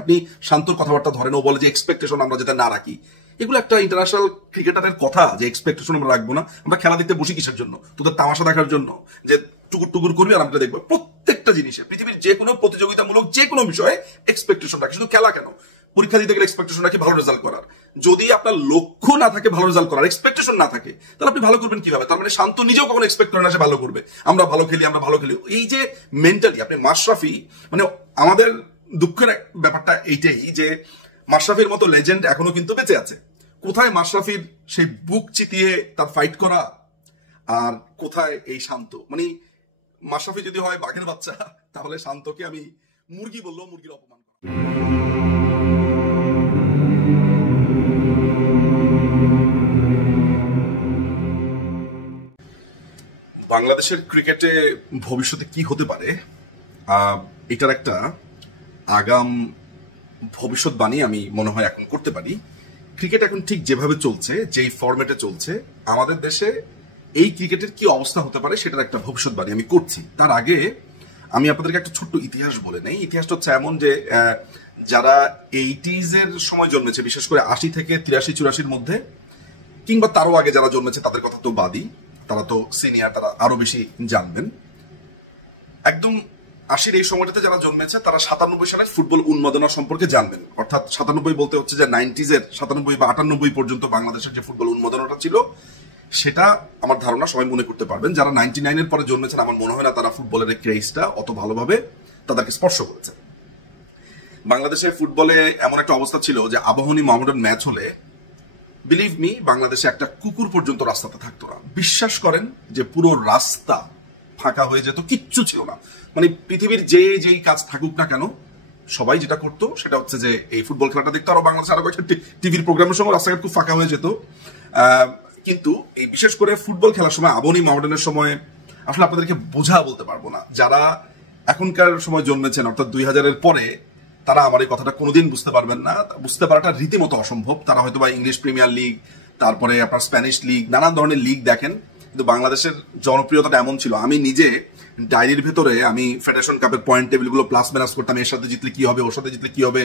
আপনি শান্তর কথাবার্তা ধরেন, ও বলে যে এক্সপেকটেশন আমরা যাতে না রাখি। এগুলো একটা ইন্টারন্যাশনাল ক্রিকেটারের কথা যে এক্সপেকটেশন আমরা রাখবো না। আমরা খেলা দেখতে বসি কিসের জন্য? তোদের তামাশা দেখার জন্য, যে টুকুর টুকুর করবি আর আমরা দেখবো। প্রত্যেকটা জিনিসে, পৃথিবীর যে কোনো প্রতিযোগিতামূলক যে কোনো বিষয়ে এক্সপেকটেশন রাখি। শুধু খেলা কেন, পরীক্ষা দিতে গেলে এক্সপেকটেশন রাখি ভালো রেজাল্ট করার। যদি আপনার লক্ষ্য না থাকে ভালো রেজাল্ট করার, এক্সপেকটেশন না থাকে, তাহলে আপনি ভালো করবেন কিভাবে? তার মানে শান্ত নিজেও কখনো এক্সপেক্ট করে না সে ভালো করবে। আমরা ভালো খেলি, আমরা ভালো খেলি, এই যে মেন্টালি। আপনি মাশরাফি, মানে আমাদের দুঃখের ব্যাপারটা এইটাই যে মাশরাফির মতো লেজেন্ড এখনো কিন্তু বেঁচে আছে। কোথায় মাশরাফির সেই বুক চিতিয়ে তার ফাইট করা, আর কোথায় এই শান্ত? মানে মাশরাফি যদি হয় বাঘের বাচ্চা, তাহলে শান্তকে আমি মুরগি বললেও মুরগির অপমান করা। বাংলাদেশের ক্রিকেটে ভবিষ্যতে কি হতে পারে, এটার একটা আগাম ভবিষ্যৎবাণী আমি মনে হয় এখন করতে পারি। ক্রিকেট এখন ঠিক যেভাবে চলছে, যেই ফরম্যাটে চলছে, আমাদের দেশে এই ক্রিকেটের কি অবস্থা হতে পারে সেটার একটা ভবিষ্যৎবাণী আমি করছি। তার আগে আমি আপনাদেরকে একটা ছোট্ট ইতিহাস বলে নেই। ইতিহাসটা হচ্ছে এমন যে যারা 80s এর সময় জন্মেছে, বিশেষ করে 80 থেকে 83-84 মধ্যে, কিংবা তারও আগে যারা জন্মেছে তাদের কথা তো বাদই, তারা তো সিনিয়র, তারা আরো বেশি জানবেন। একদম 80-র এই সময়টাতে যারা জন্মেছে তারা 97 সালের ফুটবল উন্মাদনা সম্পর্কে জানবেন। অর্থাৎ 97 বলতে হচ্ছে যে 90s এর 97 বা 98 পর্যন্ত বাংলাদেশের যে ফুটবল উন্মাদনাটা ছিল, সেটা আমার ধারণা সবাই মনে করতে পারবেন। যারা 99-এর পরে জন্মেছেন, আমার মনে হয় না তারা ফুটবলের ক্রেজটা অত ভালোভাবে তাদেরকে স্পর্শ করেছে। বাংলাদেশের ফুটবলে এমন একটা অবস্থা ছিল যে আবাহনী মোহামেডান ম্যাচ হলে, বিলিভ মি, বাংলাদেশে একটা কুকুর পর্যন্ত রাস্তাতে থাকতো না। বিশ্বাস করেন যে পুরো রাস্তা ফাঁকা হয়ে যেত, কিচ্ছু ছিল না। মানে পৃথিবীর যেই কাজ থাকুক না কেন, সবাই যেটা করতো সেটা হচ্ছে যে এই ফুটবল খেলাটা দেখতো। আরো বাংলাদেশে আরো কয়েকটা টিভির প্রোগ্রামের সময় রাস্তাঘাট খুব ফাঁকা হয়ে যেত। কিন্তু এই বিশেষ করে ফুটবল খেলার সময়, আবাহনী মোহামেডানের সময়, আসলে আপনাদেরকে বোঝা বলতে পারবো না। যারা এখনকার সময় জন্মেছেন, অর্থাৎ 2000-এর পরে, তারা আমার এই কথাটা কোনোদিন বুঝতে পারবেন না। বুঝতে পারাটা রীতিমতো অসম্ভব। তারা হয়তো বা ইংলিশ প্রিমিয়ার লিগ, তারপরে আপনার স্প্যানিশ লিগ, নানান ধরনের লিগ দেখেন, কিন্তু বাংলাদেশের জনপ্রিয়তাটা এমন ছিল। আমি নিজে ডায়েরির ভেতরে আমি ফেডারেশন কাপের পয়েন্ট টেবিলগুলো প্লাস মাইনাস করতাম। এর সাথে জিতলে কি হবে, ওর সাথে জিতলে কি হবে,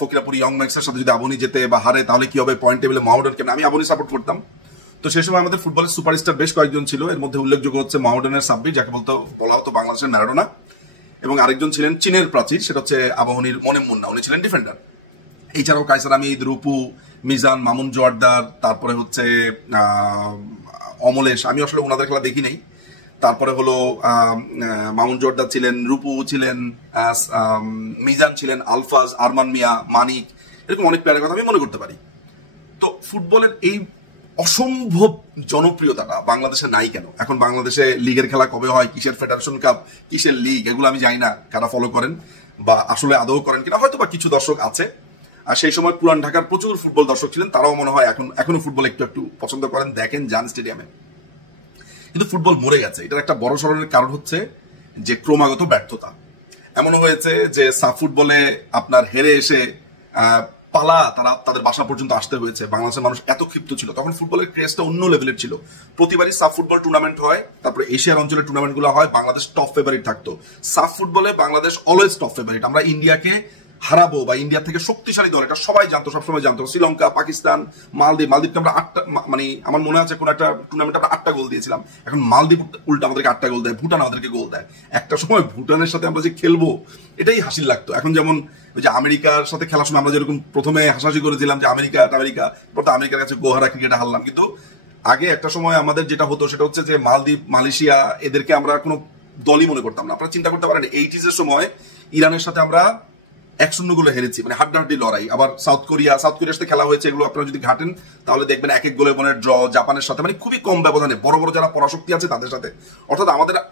ফকিরাপুর ইয়ং ম্যাক্সের সাথে যদি আবাহনী জেতে বা হারে তাহলে কি হবে, পয়েন্ট টেবিলে মোহামেডান কেন। আমি আবাহনী সাপোর্ট করতাম। তো সেই সময় আমাদের ফুটবলের সুপারস্টার বেশ কয়েকজন ছিল। এর মধ্যে উল্লেখযোগ্য হচ্ছে মোহামেডানের সাব্বির, যাকে বলা হতো বাংলাদেশের ম্যারাডোনা, এবং আরেকজন ছিলেন চীনের প্রাচীর, সেটা হচ্ছে আবাহনীর মনেম মুন্না, উনি ছিলেন ডিফেন্ডার। এছাড়াও কায়সার আমিদ, রূপু, মিজান, মামুন জোয়ারদার, তারপরে হচ্ছে অমলেশ। আমি আসলে ওনাদের খেলা দেখি নাই। তারপরে হলো মামুন জোয়ারদার ছিলেন, রূপু ছিলেন, মিজান ছিলেন, আলফাজ, আরমান মিয়া, মানিক, এরকম অনেক প্লেয়ারের কথা আমি মনে করতে পারি। তো ফুটবলের এই অসম্ভব জনপ্রিয়তাটা বাংলাদেশে নাই কেন? এখন বাংলাদেশে লিগের খেলা কবে হয়, কিসের ফেডারেশন কাপ, কিসের লিগ, এগুলো আমি জানি না কারা ফলো করেন বা আসলে আদৌ করেন কিনা। হয়তো বা কিছু দর্শক আছে। আর সেই সময় পুরান ঢাকার প্রচুর ফুটবল দর্শক ছিলেন, তারাও মনে হয় এখনো ফুটবল একটু পছন্দ করেন, দেখেন, যান স্টেডিয়ামে। কিন্তু ফুটবল মরে গেছে। এটার একটা বড় সড়নের কারণ হচ্ছে যে ক্রমাগত ব্যর্থতা। এমন হয়েছে যে সাফ ফুটবলে আপনার হেরে এসে পালা তাদের বাসা পর্যন্ত আসতে হয়েছে। বাংলাদেশের মানুষ এত ক্ষিপ্ত ছিল, তখন ফুটবলের ক্রেজটা অন্য লেভেলের ছিল। প্রতিবারই সাফ ফুটবল টুর্নামেন্ট হয়, তারপরে এশিয়ার অঞ্চলের টুর্নামেন্ট গুলো হয়, বাংলাদেশ টপ ফেভারিট থাকতো। সাফ ফুটবলে বাংলাদেশ অলওয়েজ টপ ফেভারিট। আমরা ইন্ডিয়াকে হারাবো বা ইন্ডিয়া থেকে শক্তিশালী দল, এটা সবাই জানতো, সবসময় জানতো। শ্রীলঙ্কা, পাকিস্তান, মালদ্বীপকে আমরা 8টা, মানে আমার মনে আছে কোন একটা টুর্নামেন্টে আমরা 8টা গোল দিয়েছিলাম। এখন মালদ্বীপ উল্টা আমাদেরকে 8টা গোল দেয়, ভুটান আমাদেরকে গোল দেয়। একটা সময় ভুটানের সাথে আমরা যে খেলবো, এটাই হাসির লাগতো। এখন যেমন ওই যে আমেরিকার সাথে খেলার সময় আমরা যেরকম প্রথমে হাসাহাসি করেছিলাম যে আমেরিকার আমেরিকার কাছে গোহারা ক্রিকেটে হারলাম, কিন্তু আগে একটা সময় আমাদের যেটা হতো সেটা হচ্ছে যে মালদ্বীপ, মালয়েশিয়া, এদেরকে আমরা কোনো দলই মনে করতাম না। আপনারা চিন্তা করতে পারেন 80s এর সময় ইরানের সাথে আমরা 1-0 গোলে হেরেছি, মানে হাড্ডাহাড্ডি লড়াই। আবার সাউথ কোরিয়ার সাথে খেলা হয়েছে, এগুলো আপনারা যদি ঘাটেন তাহলে দেখবেন 1-1 গোলে মনে ড্র। জাপানের সাথে, মানে খুবই কম ব্যবধানে বড় বড় যারা পরাশক্তি আছে তাদের সাথে। অর্থাৎ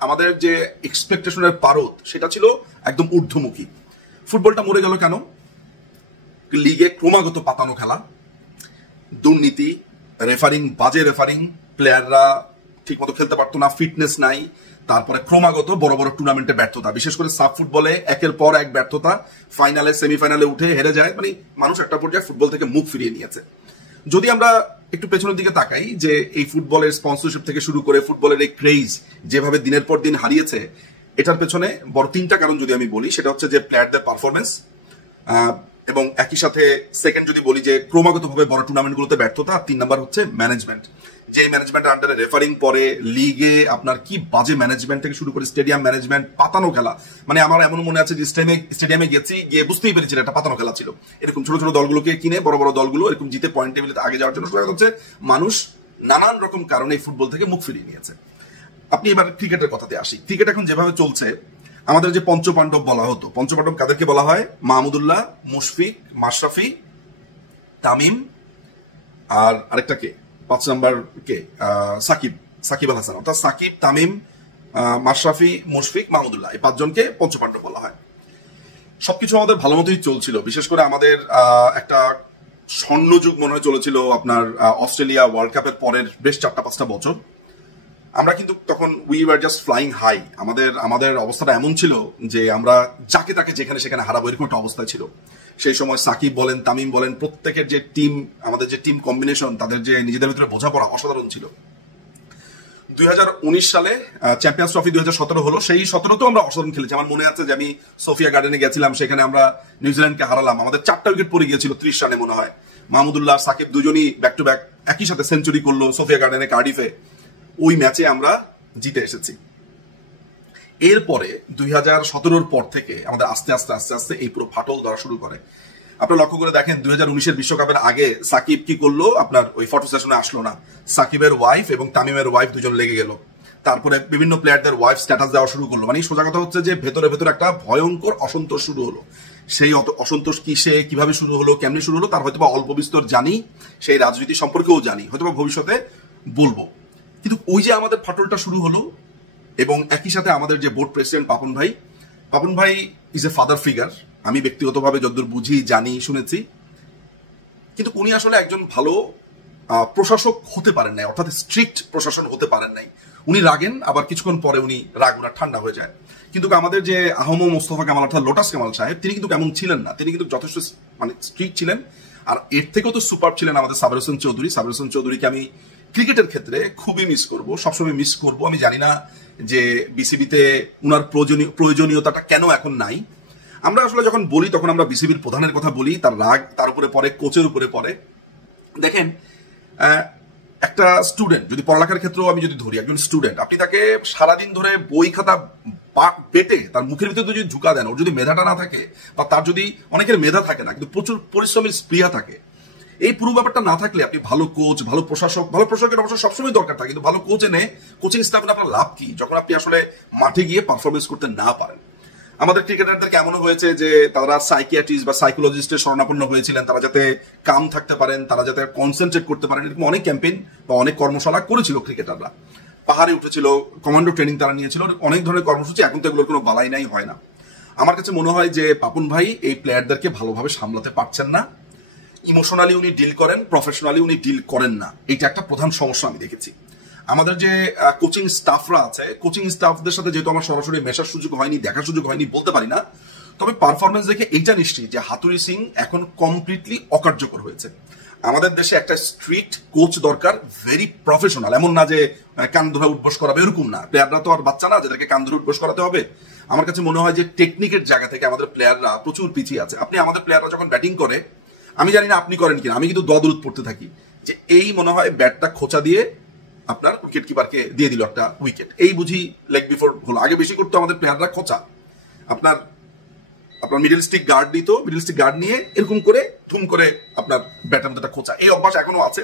আমাদের যে এক্সপেকটেশনের পারদ, সেটা ছিল একদম ঊর্ধ্বমুখী। ফুটবলটা মরে গেল কেন? লিগে ক্রমাগত পাতানো খেলা, দুর্নীতি, রেফারিং, বাজে রেফারিং, প্লেয়াররা ঠিক মতো খেলতে পারতো না, ফিটনেস নাই, তারপরে ক্রমাগত বড় বড় টুর্নামেন্টে ব্যর্থতা। বিশেষ করে সাব ফুটবলে একের পর এক ব্যর্থতা, ফাইনালে, সেমিফাইনালে উঠে হেরে যায়। মানে মানুষ একটা পর্যায়ে ফুটবল থেকে মুখ ফিরিয়ে নিয়েছে। যদি আমরা একটু পেছনের দিকে তাকাই, যে এই ফুটবলের স্পন্সরশিপ থেকে শুরু করে ফুটবলের এই ক্রেজ যেভাবে দিনের পর দিন হারিয়েছে, এটার পেছনে বড় 3টা কারণ যদি আমি বলি, সেটা হচ্ছে যে প্লেয়ারদের পারফরমেন্স, এবং একই সাথে সেকেন্ড যদি বলি যে ক্রমাগতভাবে বড় টুর্নামেন্টগুলোতে ব্যর্থতা, 3 নাম্বার হচ্ছে ম্যানেজমেন্ট। যে ম্যানেজমেন্টের আন্ডারে রেফারিং পরে লিগে আপনার কি বাজে ম্যানেজমেন্ট থেকে শুরু করে স্টেডিয়াম ম্যানেজমেন্ট, পাতানো খেলা। মানে আমার এমন মনে আছে যে স্টেডিয়ামে গেছি, গিয়ে বুঝতেই পেরেছি একটা পাতানো খেলা ছিল। এরকম ছোট ছোট দলগুলোকে কিনে বড় বড় দলগুলো এরকম জিতে পয়েন্ট টেবিলে আগে যাওয়ার জন্য শুরু হচ্ছে। মানুষ নানান রকম কারণে ফুটবল থেকে মুখ ফিরিয়ে নিয়েছে। আপনি এবার ক্রিকেটের কথাতে আসি। ক্রিকেট এখন যেভাবে চলছে, আমাদের যে পঞ্চপাণ্ডব বলা হতো, পঞ্চপাণ্ডব কাদেরকে বলা হয়? মাহমুদুল্লাহ, মুশফিক, মাশরাফি, তামিম, আর আরেকটা কে, 5 নাম্বার কে, সাকিব আল হাসান। অর্থাৎ সাকিব, তামিম, মাশরাফি, মুশফিক, মাহমুদুল্লাহ, এই 5 জনকে পঞ্চপাণ্ডব বলা হয়। সবকিছু আমাদের ভালো মতোই চলছিল। বিশেষ করে আমাদের একটা স্বর্ণযুগ মনে হয় চলেছিল আপনার অস্ট্রেলিয়া ওয়ার্ল্ড কাপের পরের বেশ 4-5টা বছর। আমরা কিন্তু তখন we were just flying high. আমাদের অবস্থাটা এমন ছিল যে আমরা যাকে তাকে যেখানে সেখানে হারাবো, এরকম একটা অবস্থা ছিল। সেই সময় সাকিব বলেন, তামিম বলেন, প্রত্যেকের যে টিম, আমাদের যে টিম কম্বিনেশন, তাদের যে নিজেদের ভিতরে বোঝাপড়া অসাধারণ ছিল। 2019 সালে চ্যাম্পিয়ন্স ট্রফি 2017 হলো। সেই 17তেও আমরা অসাধারণ খেলেছি। আমার মনে আছে যে আমি সোফিয়া গার্ডেনে গেছিলাম, সেখানে আমরা নিউজিল্যান্ডকে হারালাম। আমাদের 4টা উইকেট পড়ে গিয়েছিল 30 রানে মনে হয়। মাহমুদুল্লাহ, সাকিব দুজনই ব্যাক টু ব্যাক একই সাথে সেঞ্চুরি করলো সোফিয়া গার্ডেনে, কার্ডিফে। ওই ম্যাচে আমরা জিতে এসেছি। এরপরে 2017 পর থেকে আমাদের আস্তে আস্তে এই পুরো ফাটল ধরা শুরু করে। আপনারা লক্ষ্য করে দেখেন 2019 বিশ্বকাপের আগে সাকিব কি করলো, আপনার ওই ফটো সেশনে আসলো না। সাকিবের ওয়াইফ এবং তামিমের ওয়াইফ দুজন লেগে গেল। তারপরে বিভিন্ন প্লেয়ারদের ওয়াইফ স্ট্যাটাস দেওয়া শুরু করলো। মানে সোজা কথা হচ্ছে যে ভেতরে একটা ভয়ঙ্কর অসন্তোষ শুরু হলো। সেই অসন্তোষ কিভাবে শুরু হলো, কেমনি শুরু হলো, তার হয়তো অল্প বিস্তর জানি, সেই রাজনীতি সম্পর্কেও জানি, হয়তো ভবিষ্যতে বলবো। কিন্তু ওই যে আমাদের ফাটলটা শুরু হলো, এবং একই সাথে আমাদের যে বোর্ড প্রেসিডেন্ট পাপন ভাই ইজ এ ফাদার ফিগার। আমি ব্যক্তিগতভাবে যতদূর বুঝি, জানি, শুনেছি, কিন্তু উনি আসলে একজন ভালো প্রশাসক হতে পারেন নাই, অর্থাৎ স্ট্রিক্ট প্রশাসন হতে পারেন নাই। উনি রাগেন, আবার কিছুক্ষণ পরে উনি রাগ ওনার ঠান্ডা হয়ে যায়। কিন্তু আমাদের যে আহম মোস্তফা কামাল অর্থাৎ লোটাস কামাল সাহেব, তিনি কিন্তু এমন ছিলেন না। তিনি কিন্তু যথেষ্ট স্ট্রিক্ট ছিলেন। আর এর থেকেও তো সুপার ছিলেন আমাদের সাবের হোসেন চৌধুরীকে আমি ক্রিকেটের ক্ষেত্রে খুবই মিস করব, সবসময় মিস করব। আমি জানি না যে বিসিবিতে উনার প্রয়োজনীয়তাটা কেন এখন নাই। আমরা আসলে যখন বলি তখন আমরা বিসিবির প্রধানের কথা বলি, তার রাগ তার উপরে পড়ে, কোচের উপরে পড়ে। দেখেন, একটা স্টুডেন্ট যদি পড়ালেখার ক্ষেত্রেও আমি যদি ধরি, একজন স্টুডেন্ট, আপনি তাকে সারাদিন ধরে বই খাতা বেটে তার মুখের ভিতরে যদি ঝুঁকা দেন, ওর যদি মেধাটা না থাকে, বা তার যদি, অনেকের মেধা থাকে না কিন্তু প্রচুর পরিশ্রমের স্পৃহা থাকে, এই পুরো ব্যাপারটা না থাকলে আপনি ভালো কোচ, ভালো প্রশাসকের অবশ্য সবসময় দরকার থাকে, কিন্তু ভালো কোচ এনে কোচিং স্টাফ আপনার লাভ কি যখন আপনি আসলে মাঠে গিয়ে পারফরমেন্স করতে না পারেন। আমাদের ক্রিকেটারদেরকে এমনও হয়েছে যে তারা সাইকিয়াট্রিস্ট বা সাইকোলজিস্টের শরণাপন্ন হয়েছিলেন, তারা যাতে কাম থাকতে পারেন, তারা যাতে কনসেন্ট্রেট করতে পারেন। এরকম অনেক ক্যাম্পেইন বা অনেক কর্মশালা করেছিল ক্রিকেটাররা। পাহাড়ে উঠেছিল, কমান্ডো ট্রেনিং তারা নিয়েছিল, অনেক ধরনের কর্মসূচি। এখন তো এগুলোর কোনো বালাই নাই, হয় না। আমার কাছে মনে হয় যে পাপন ভাই এই প্লেয়ারদেরকে ভালোভাবে সামলাতে পারছেন না। ইমোশনালি উনি ডিল করেন, প্রফেশনালি উনি ডিল করেন না। এটা একটা প্রধান সমস্যা আমি দেখেছি। আমাদের যে কোচিং স্টাফরা আছে, কোচিং স্টাফদের সাথে যেহেতু আমার সরাসরি মেশার সুযোগ হয়নি, দেখার সুযোগ হয়নি, বলতে পারি না। তবে পারফরমেন্স দেখে এইটা নিশ্চিত যে হাতুড়ি সিং এখন কমপ্লিটলি অকার্যকর হয়েছে। আমাদের দেশে একটা স্ট্রিক্ট কোচ দরকার, ভেরি প্রফেশনাল। এমন না যে কান ধরে উঠবোস করাবে, এরকম না। প্লেয়াররা তো আর বাচ্চা না যাদেরকে কান ধরে উঠবোস করাতে হবে। আমার কাছে মনে হয় যে টেকনিকের জায়গা থেকে আমাদের প্লেয়াররা প্রচুর পিছিয়ে আছে। আপনি আমাদের প্লেয়াররা যখন ব্যাটিং করে, আমি জানি না আপনি করেন কিনা, আমি কিন্তু দৌড় পড়তে থাকি যে এই মনে হয় ব্যাটটা খোঁচা দিয়ে আপনার উইকেট কিপারকে দিয়ে দিল একটা উইকেট, এই বুঝি লেগ বিফোর হলো। আগে বেশি করতো আমাদের প্লেয়াররা খোঁচা, আপনার মিডল স্টিক গার্ড দিত, মিডল স্টিক গার্ড নিয়ে এরকম করে ধুম করে আপনার ব্যাটের মধ্যে একটা খোঁচা, এই অভ্যাস এখনো আছে।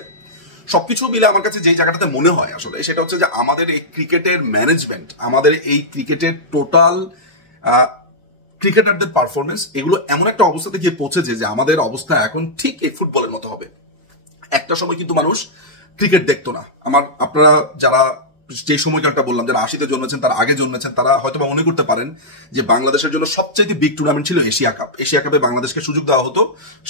সবকিছু মিলে আমার কাছে যেই জায়গাটাতে মনে হয় আসলে সেটা হচ্ছে যে আমাদের এই ক্রিকেটের ম্যানেজমেন্ট, আমাদের এই ক্রিকেটের টোটাল ক্রিকেটারদের পারফরমেন্স, এগুলো এমন একটা অবস্থাতে গিয়ে পৌঁছেছে যে আমাদের অবস্থা এখন ঠিক এই ফুটবলের মতো হবে। একটা সময় কিন্তু মানুষ ক্রিকেট দেখতো না। আপনারা যারা যে সময়কালটা বললাম, যারা 80-তে জন্মেছেন, তার আগে জন্মেছেন, তারা হয়তো মনে করতে পারেন যে বাংলাদেশের জন্য সবচেয়ে বিগ টুর্নামেন্ট ছিল এশিয়া কাপ। এশিয়া কাপে বাংলাদেশকে সুযোগ দেওয়া হতো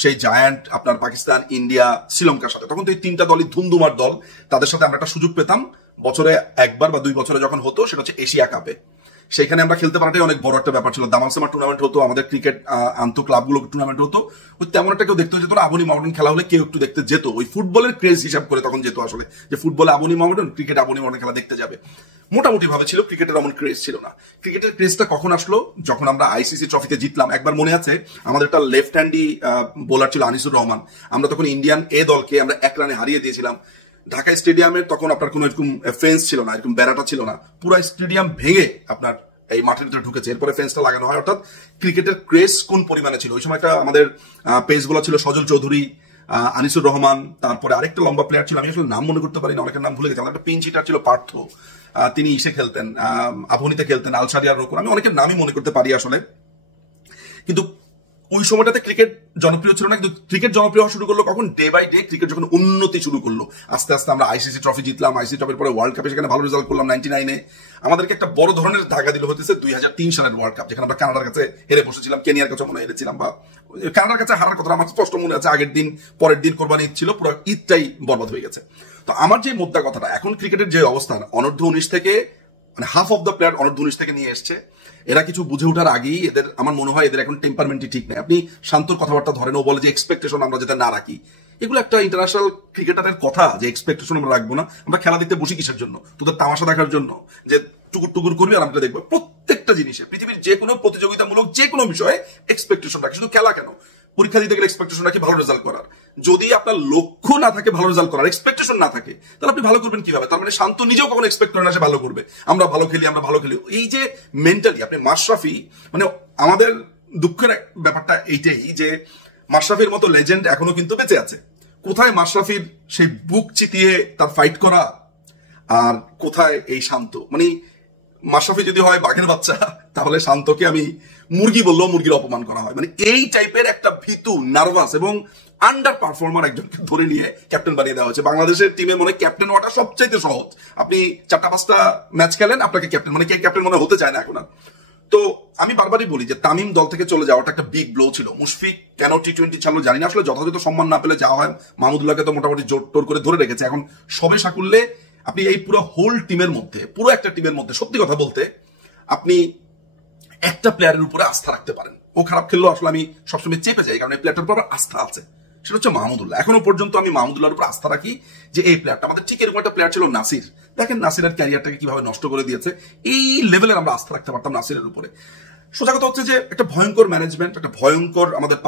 সেই জায়ান্ট আপনার পাকিস্তান, ইন্ডিয়া, শ্রীলঙ্কার সাথে। তখন তো এই 3টা দলই ধুমধুমার দল, তাদের সাথে আমরা একটা সুযোগ পেতাম বছরে একবার বা 2 বছরে যখন হতো, সেটা হচ্ছে এশিয়া কাপে। সেখানে আমরা খেলতে পারাটাই অনেক বড় একটা ব্যাপার ছিল। দামালসেমা টুর্নামেন্ট হতো, আমাদের ক্রিকেট আন্তঃ ক্লাবগুলো টুর্নামেন্ট হতো, ওই তেমন একটা কেউ দেখতে যেত না। আবনি মডার্ন খেলা হলে কেউ একটু দেখতে যেত, ওই ফুটবলের ক্রেজ হিসাব করে তখন যেত আসলে, যে ফুটবলে আবনি মডার্ন, ক্রিকেট আবনি মডার্ন খেলা দেখতে যাবে, মোটামুটি ভাবে ছিল। ক্রিকেটের এমন ক্রেজ ছিল না। ক্রিকেটের ক্রেজটা কখন আসলো? যখন আমরা আইসিসি ট্রফিতে জিতলাম। একবার মনে আছে, আমাদের একটা লেফট হ্যান্ডি বোলার ছিল আনিসুর রহমান, আমরা তখন ইন্ডিয়ান এ দলকে আমরা 1 রানে হারিয়ে দিয়েছিলাম। ঢাকা স্টেডিয়ামের তখন আপনার কোনো এরকম ফেন্স ছিল না, এরকম বেড়াটা ছিল না, পুরো স্টেডিয়াম ভেঙে আপনার এই মাঠের ভিতরে ঢুকেছে, এরপরে ফেন্সটা লাগানো হয়। অর্থাৎ ক্রিকেটের ক্রেজ কোন পরিমাণে ছিল ওই সময়টা। আমাদের পেস বোলার ছিল সজল চৌধুরী, আনিসুর রহমান, তারপরে আরেকটা লম্বা প্লেয়ার ছিল, আমি আসলে নাম মনে করতে পারি না, অনেকের নাম ভুলে গেছি। আমার একটা পিন হিটার ছিল পার্থ, তিনি ইসে খেলতেন, আবনিতে খেলতেন, আলশারিয়ার রোকন, আমি অনেকের নামই মনে করতে পারি আসলে। কিন্তু ওই সময়টাতে ক্রিকেট জনপ্রিয় ছিল না, কিন্তু ক্রিকেট জনপ্রিয় হওয়া শুরু করলো কখন? ডে বাই ডে ক্রিকেট যখন উন্নতি শুরু করলো, আস্তে আস্তে আমরা আইসিসি ট্রফি জিতলাম, আইসিসি ট্রফির পরে ওয়ার্ল্ড কাপে সেখানে ভালো রেজাল্ট করলাম 99-এ। আমাদেরকে একটা বড় ধরনের ধাক্কা দিল হতেছে 2003 সালের ওয়ার্ল্ড কাপ, যেখানে আমরা কানাডার কাছে হেরে বসেছিলাম, কেনিয়ার কাছে মনে হেরেছিলাম, বা কানাডার কাছে হারার কথা আমার স্পষ্ট মনে আছে। আগের দিন পরের দিন কোরবানি ঈদ ছিল, পুরো ঈদটাই বরবাদ হয়ে গেছে। তো আমার যে মুদ্রা কথাটা, এখন ক্রিকেটের যে অবস্থান, অনূর্ধ্ব 19 থেকে মানে হাফ অফ দ্য প্লেয়ার অনূর্ধ্ব 19 থেকে নিয়ে এসছে। এরা কিছু বুঝে ওঠার আগেই এদের, আমার মনে হয় এদের এখন টেম্পারমেন্টই ঠিক নেই। আপনি শান্তর কথাবার্তা ধরেন, ও বলে যে এক্সপেকটেশন আমরা যাতে না রাখি, এগুলো একটা ইন্টারন্যাশনাল ক্রিকেটারের কথা, যে এক্সপেকটেশন আমরা রাখবো না। আমরা খেলা দেখতে বসি কিসের জন্য? তোদের তামাশা দেখার জন্য, যে টুকুর টুকুর করবি আর আমরা দেখবো। প্রত্যেকটা জিনিসে, পৃথিবীর যে কোনো প্রতিযোগিতামূলক যে কোনো বিষয়ে এক্সপেকটেশন রাখি। শুধু খেলা কেন, পরীক্ষা দিতে গেলে এক্সপেকটেশন রাখি ভালো রেজাল্ট করার। যদি আপনার লক্ষ্য না থাকে ভালো রেজাল্ট করার, এক্সপেকটেশন না থাকে, তাহলে আপনি ভালো করবেন কিভাবে? তার মানে শান্ত নিজেও কখনো এক্সপেক্ট করে না সে ভালো করবে, আমরা ভালো খেলি, আমরা ভালো খেলি। এই যে মেন্টালি আপনি মাশরাফি, মানে আমাদের দুঃখের ব্যাপারটা এইটাই যে মাশরাফির মতো লেজেন্ড এখনো কিন্তু বেঁচে আছে। কোথায় মাশরাফির সেই বুক চিতিয়ে তার ফাইট করা, আর কোথায় এই শান্ত? মানে মাশরাফি যদি হয় বাঘের বাচ্চা, তাহলে শান্তকে আমি মুরগি বললেও মুরগির অপমান করা হয়। মানে এই টাইপের একটা ভীতু, নার্ভাস এবং আন্ডার পারফর্মার একজনকে ধরে নিয়ে ক্যাপ্টেন বানিয়ে দেওয়া হচ্ছে। বাংলাদেশের টিমে মনে ক্যাপ্টেন হওয়াটা সবচাইতে সহজ। আপনি 4-5টা ম্যাচ খেলেন, আপনাকে ক্যাপ্টেন, মানে কে ক্যাপ্টেন মনে হতে চায় না এখন আর। তো আমি বারবারই বলি যে তামিম দল থেকে চলে যাওয়াটা একটা বিগ ব্লো ছিল। মুশফিক কেন টি-20 ছাড়লো জানি না, আসলে যথাযথ সম্মান না পেলে যাওয়া হয়। মাহমুদুল্লাহকে তো মোটামুটি জোর টোর করে ধরে রেখেছে। এখন সবে সাকুল্যে আপনি এই পুরো হোল টিমের মধ্যে, পুরো একটা টিমের মধ্যে সত্যি কথা বলতে আপনি একটা প্লেয়ারের উপরে আস্থা রাখতে পারেন। ও খারাপ খেললেও আসলে আমি সবসময় চেপে যাই, কারণ এই প্লেয়ারটার উপর আস্থা আছে, সেটা হচ্ছে মাহমুদুল্লাহ। এখনো পর্যন্ত আমি মাহমুদুল্লাহর উপর আস্থা রাখি যে এই প্লেয়ারটা আমাদের, ঠিক এরকম একটা প্লেয়ার ছিল নাসির। দেখেন নাসিরের ক্যারিয়ারটাকে কিভাবে নষ্ট করে দিয়েছে। এই লেভেলের আমরা আস্থা রাখতে পারতাম নাসিরের উপরে। সোজা কথা হচ্ছে যে একটা ভয়ঙ্কর ম্যানেজমেন্ট, একটা ভয়ঙ্কর আমাদের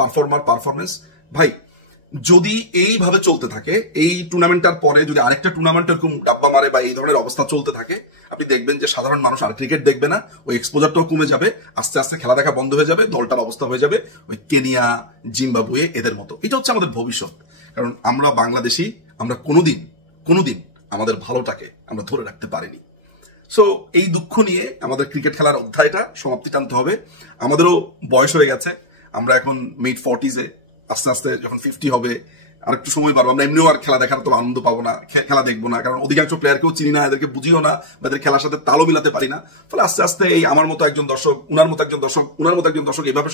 পারফরমেন্স। ভাই যদি এইভাবে চলতে থাকে, এই টুর্নামেন্টটার পরে যদি আরেকটা টুর্নামেন্ট এরকম ডাব্বা মারে বা এই ধরনের অবস্থা চলতে থাকে, আপনি দেখবেন যে সাধারণ মানুষ আর ক্রিকেট দেখবে না, ওই এক্সপোজারটাও কমে যাবে, আস্তে আস্তে খেলা দেখা বন্ধ হয়ে যাবে, দলটার অবস্থা হয়ে যাবে ওই কেনিয়া, জিম্বাবুয়ে এদের মতো। এটা হচ্ছে আমাদের ভবিষ্যৎ। কারণ আমরা বাংলাদেশি, আমরা কোনোদিন আমাদের ভালোটাকে আমরা ধরে রাখতে পারিনি। সো এই দুঃখ নিয়ে আমাদের ক্রিকেট খেলার অধ্যায়টা সমাপ্তি টানতে হবে। আমাদেরও বয়স হয়ে গেছে, আমরা এখন মিড 40s-এ, আস্তে আস্তে যখন 50 হবে আর একটু সময় পাবো, আমরা এমনিও আর খেলা দেখার তো আনন্দ পাবো না, খেলা দেখবো না, কারণ অধিকাংশ প্লেয়ারকেও চিনি না, এদেরকে বুঝিও না, বা এদের খেলার সাথে তালও মিলাতে পারি না। ফলে আস্তে আস্তে এই আমার মতো একজন দর্শক, উনার মতো একজন দর্শক, উনার মতো একজন দর্শক, এইভাবে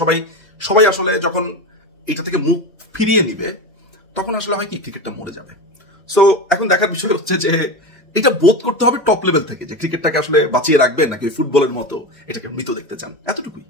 সবাই আসলে যখন এটা থেকে মুখ ফিরিয়ে নিবে, তখন আসলে হয় কি ক্রিকেটটা মরে যাবে। সো এখন দেখার বিষয় হচ্ছে যে এটা বোধ করতে হবে টপ লেভেল থেকে, যে ক্রিকেটটাকে আসলে বাঁচিয়ে রাখবেন নাকি ফুটবলের মতো এটাকে মৃত দেখতে চান। এতটুকুই।